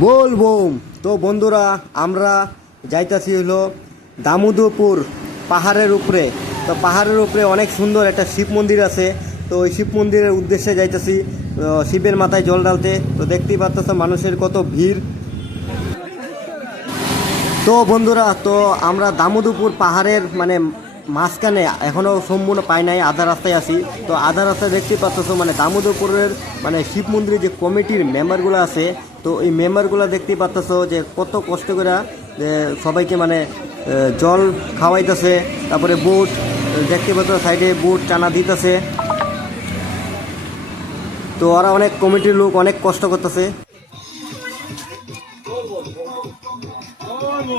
বল bomb. তো বন্ধুরা আমরা যাইতাছি হলো দামোদরপুর পাহাড়ের উপরে। তো পাহাড়ের উপরে অনেক সুন্দর একটা শিব মন্দির আছে। তো ওই শিব মন্দিরের উদ্দেশ্যে যাইতেছি শিবের মাথায় জল ডালতে তো দেখতেই পাচ্ছ মানুষের কত ভিড়। তো বন্ধুরা, তো আমরা দামোদরপুর পাহাড়ের মানে মাঝখানে এখনও সম্পূর্ণ পাই নাই, আধা রাস্তায় আসি তো আধা রাস্তায় দেখতে পাচ্ছ মানে দামোদরপুরের মানে শিব মন্দিরের যে কমিটির মেম্বারগুলো আছে, তো এই মেম্বারগুলো দেখতেই পাচ্ছ যে কত কষ্ট করে সবাইকে মানে জল খাওয়াইতেছে, তারপরে বুট দেখতে পাচ্ছ সাইডে বুট টানা দিতেছে। তো ওরা অনেক কমিটির লোক, অনেক কষ্ট করতেছে। তুল আবু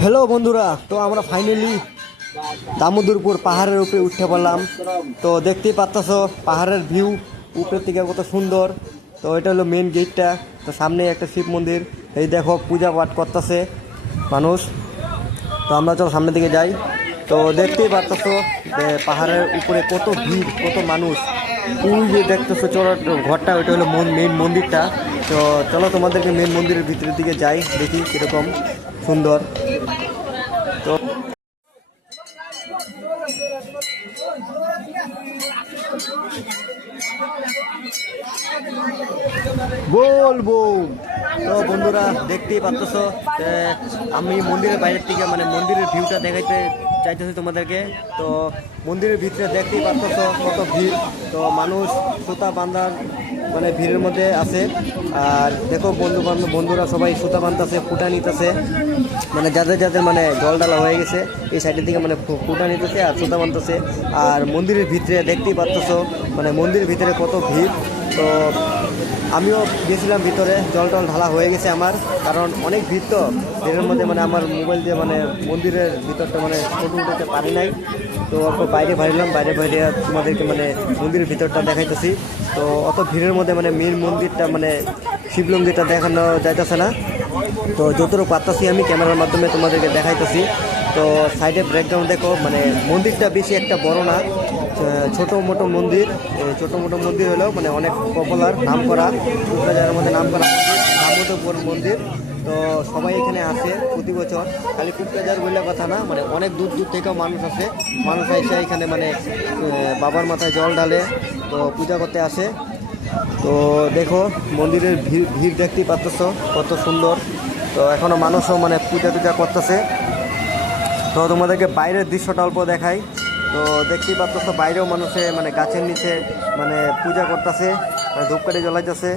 হ্যালো বন্ধুরা, তো আমরা ফাইনালি দামোদরপুর পাহাড়ের উপরে উঠতে পারলাম তো দেখতেই পাচ্ছ পাহাড়ের ভিউ উপরের থেকে কত সুন্দর। তো এটা হলো মেন গেটটা তো সামনে একটা শিব মন্দির। এই দেখো, পূজা পাঠ করতেছে মানুষ। তো আমরা চলো সামনের দিকে যাই। তো দেখতেই পারতেছ যে পাহাড়ের উপরে কত ভিড়, কত মানুষ। ওই যে দেখতেছো, চলো ঘরটা, ওইটা হলো মেন মন্দিরটা। তো চলো তোমাদেরকে মেন মন্দিরের ভিতরের দিকে যাই, দেখি কীরকম সুন্দর। তো বলব তো বন্ধুরা, দেখতেই পাচ্ছ আমি মন্দিরের বাইরের থেকে মানে মন্দিরের ভিউটা দেখাইতে চাইতেছি তোমাদেরকে। তো মন্দিরের ভিতরে দেখতেই পাচ্ছ কত ভিড়। তো মানুষ, সুতা বান্ধার মানে ভিড়ের মধ্যে আছে। আর দেখো বন্ধু বান্ধব, বন্ধুরা সবাই সুতা বাঁধতেছে, ফুটা নিতেছে। মানে যাদের যাদের মানে জল ডালা হয়ে গেছে, এই সাইডের দিকে মানে ফুটা নিতেছে আর সুতা বাঁধতেছে। আর মন্দিরের ভিতরে দেখতেই পাচ্ছ মানে মন্দিরের ভিতরে কত ভিড়। তো আমিও গেছিলাম ভিতরে, জল টল ঢালা হয়ে গেছে আমার, কারণ অনেক ভিড় তো। ভিড়ের মধ্যে মানে আমার মোবাইল দিয়ে মানে মন্দিরের ভিতরটা মানে ফটো উঠাতে পারি নাই। তো অল্প বাইরে বাইরলাম বাইরে বাইরে তোমাদেরকে মানে মন্দিরের ভিতরটা দেখাইতেছি। তো অত ভিড়ের মধ্যে মানে মেন মন্দিরটা মানে শিবলঙ্গিটা দেখানো যাইতেছে না। তো যতটুকু পারতাছি আমি ক্যামেরার মাধ্যমে তোমাদেরকে দেখাইতেছি। তো সাইডে ব্যাকগ্রাউন্ড দেখো মানে মন্দিরটা বেশি একটা বড় না। ছোট মোটো মন্দির। ছোট মোটো মন্দির হলেও মানে অনেক পপুলার নাম করা। কুকরাজারের মধ্যে নাম করা দামোদরপুর মন্দির। তো সবাই এখানে আসে প্রতি বছর। খালি কুকরাজার বললে কথা না মানে অনেক দূর দূর থেকেও মানুষ আসে। মানুষ এসে এখানে মানে বাবার মাথায় জল ঢালে, তো পূজা করতে আসে। তো দেখো, মন্দিরের ভিড় ভিড় দেখতেই পাচ্ছ কত সুন্দর। তো এখনও মানুষও মানে পূজা টুজা করতেছে। তো তোমাদেরকে বাইরের দৃশ্যটা অল্প দেখাই। তো দেখতেই পাচ্ছ বাইরেও মানুষে মানে গাছের নিচে মানে পূজা করতেছে মানে ধূপকাঠি জ্বলাইতেছে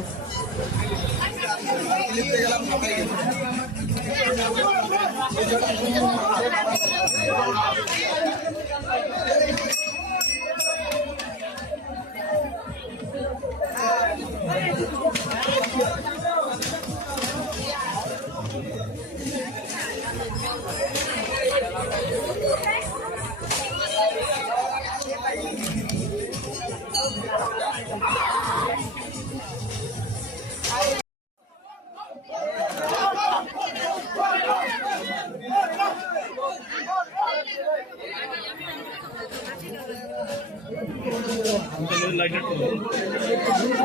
Lighter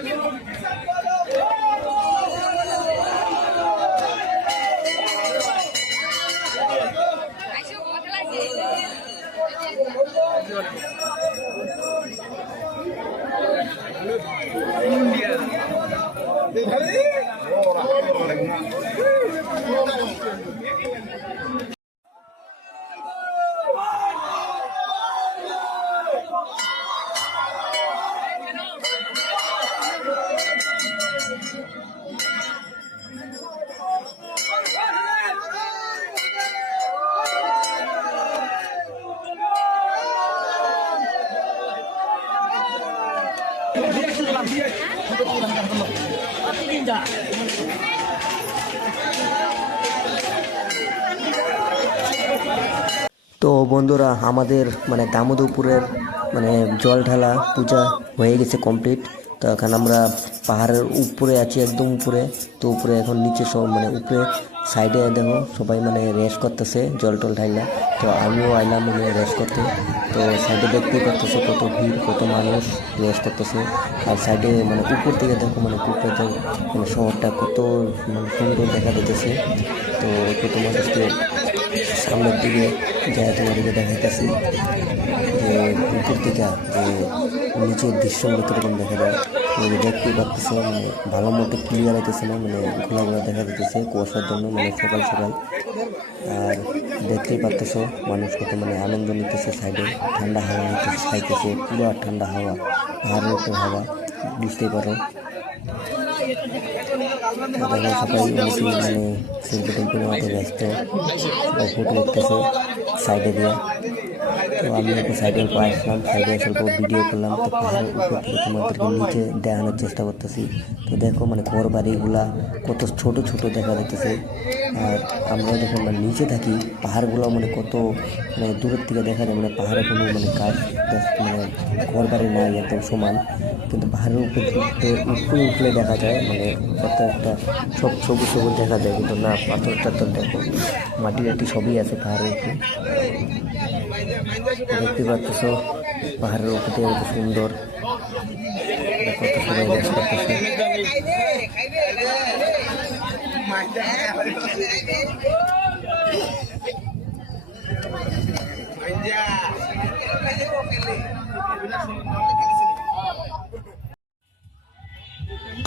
Dia sudah lagi, sudah pulang তো বন্ধুরা, আমাদের মানে দামোদরপুরের মানে জল ঢালা পূজা হয়ে গেছে কমপ্লিট তো এখন আমরা পাহাড়ের উপরে আছি, একদম উপরে। তো উপরে এখন নিচে সব মানে উপরে সাইডে দেখো, সবাই মানে রেস্ট করতেছে, জল টল ঢাইলা। তো আমিও আইলাম মানে রেস্ট করতে। তো সাইডে দেখতেই পারতেছে কত ভিড়, কত মানুষ রেস্ট করতেছে। আর সাইডে মানে উপর থেকে দেখো মানে তো মানে শহরটা কত মানে সুন্দর দেখা যাইতেছে। তো কত মানুষকে সামনের দিকে যা তোমাদেরকে দেখাইতেছি যে উপর থেকে যে নিচের দৃশ্যগুলো কীরকম দেখা যায়। এই যে দেখতেই মানে ভালো মতো ক্লিয়ার হইতেছে না মানে ঘোলা দেখা যাইতেছে কুয়াশার জন্য মানে সকাল সকাল। আর দেখতেই পাচ্তেছো মানুষ কত মানে আনন্দ নিতেছে সাইডে ঠান্ডা হাওয়া নিতেছে, খাইতেছে, পুরো আর ঠান্ডা হাওয়া, পাহাড়ের উপর হাওয়া, বুঝতেই পারো। দেখো সবাই মানে টেলফি নেওয়াতে ব্যস্ত সবাই ফটো উঠতেছে সাইডে দিয়ে তো আমি একটু সাইডের পর আসলাম সাইডে ভিডিও করলাম, তো পাহাড়ের উপর থেকে তোমাদেরকে নিচে দেখানোর চেষ্টা করতেছি। তো দেখো মানে ঘর বাড়িগুলা কত ছোট ছোট দেখা যাইতেছে। আর আমরা যখন মানে নিচে থাকি পাহাড়গুলো মানে কত মানে দূরের থেকে দেখা যায় মানে পাহাড়ে কোনো মানে কাজ মানে ঘর বাড়ি নাই, একদম সমান। কিন্তু পাহাড়ের উপরে উঠতে, উপরে উঠলে দেখা যায় মানে কত একটা সব সবুজ সবুজ দেখা যায়। কিন্তু না, পাথর টাথর দেখো, মাটি টাটি সবই আছে পাহাড়ের উপরে। দেখতে পাচ্ছ পাহাড়ের উপরে কত সুন্দর কত সবাই রেস করতেছে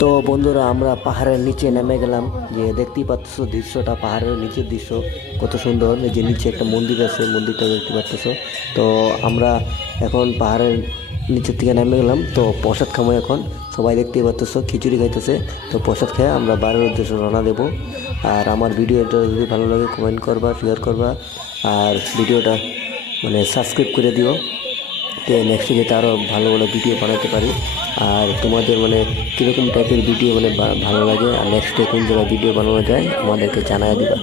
তো বন্ধুরা, আমরা পাহাড়ের নিচে নেমে গেলাম। যে দেখতেই পাচ্ছ দৃশ্যটা, পাহাড়ের নিচের দৃশ্য। কত সুন্দর যে নিচে একটা মন্দির আছে মন্দিরটা দেখতে পাচ্ছ তো আমরা এখন পাহাড়ের নিচের থেকে নেমে গেলাম। তো প্রসাদ খামো এখন। সবাই দেখতেই পাচ্ছ খিচুড়ি খাইতেছে। তো প্রসাদ খেয়ে আমরা বাইরের উদ্দেশ্যে রওনা দেবো। আর আমার ভিডিওটা যদি ভালো লাগে কমেন্ট করবা শেয়ার করবা। আর ভিডিওটা মানে সাবস্ক্রাইব করে দিও। তো নেক্সট যাতে আরও ভালো ভালো ভিডিও বানাতে পারি। আর তোমাদের মানে কীরকম টাইপের ভিডিও মানে ভালো লাগে? আর নেক্সটে কোন জায়গায় ভিডিও বানানো যায়? আমাদেরকে জানায় দিবা।